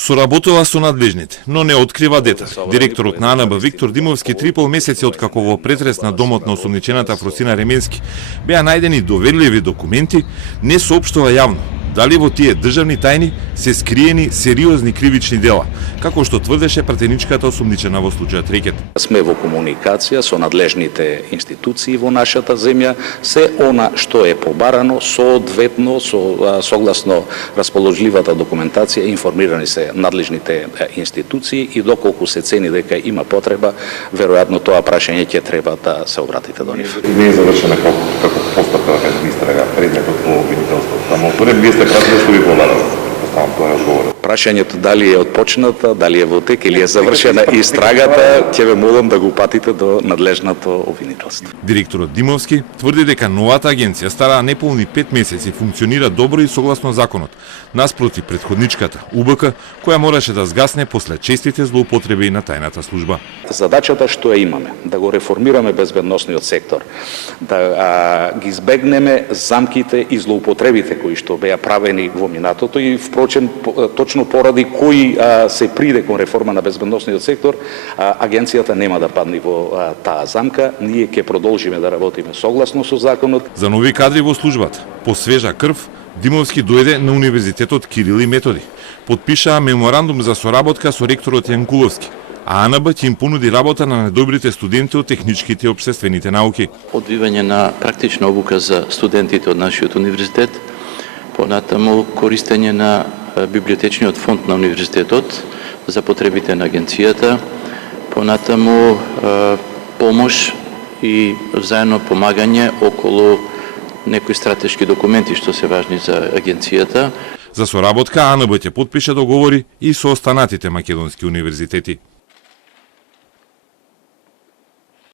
Соработува со надлежните, но не открива детали. Директорот на АНБ Виктор Димовски 3,5 месеци откако во претрес на домот на осомничената Фросина Ременски беа најдени доверливи документи, не соопштува јавно дали во тие државни тајни се скриени сериозни кривични дела, како што тврдеше пратеничката осомничена во случајот Рекет. Сме во комуникација со надлежните институции во нашата земја, се она што е побарано соодветно согласно расположливата документација информирани се надлежните институции и доколку се цени дека има потреба, веројатно тоа прашање ќе треба да се обратите до нив. Не е завршена како постапка да истрага предметот во обвинителството. Само вие сте пратили што ви побарало. Тоа е одговорот. Прашањето дали е отпочната, дали е во тек или е завршена истрагата, ќе ве молам да го патите до надлежното обвинителство. Директорот Димовски тврди дека новата агенција стара неполни 5 месеци функционира добро и согласно законот, наспроти претходничката УБК, која мораше да згасне после честите злоупотреби на тајната служба. Задачата што ја имаме, да го реформираме безбедносниот сектор, да ги избегнеме замките и злоупотребите кои што беа правени во минатото и впрочем точно поради кои се приде кон реформа на безбедносниот сектор, агенцијата нема да падне во таа замка. Ние ќе продолжиме да работиме согласно со законот. За нови кадри во службата, по свежа крв, Димовски дојде на Универзитетот Кирил и Методи. Подпишаа меморандум за соработка со ректорот Јанкуловски, а АНБ ќе им понуди работа на недобрите студенти од техничките и општествените науки. Одвивање на практична обука за студентите од нашиот универзитет, понатаму користење на библиотечниот фонд на универзитетот за потребите на агенцијата, понатаму помош и заедно помагање околу некои стратешки документи што се важни за агенцијата. За соработка АНБ ќе подпише договори и со останатите македонски универзитети.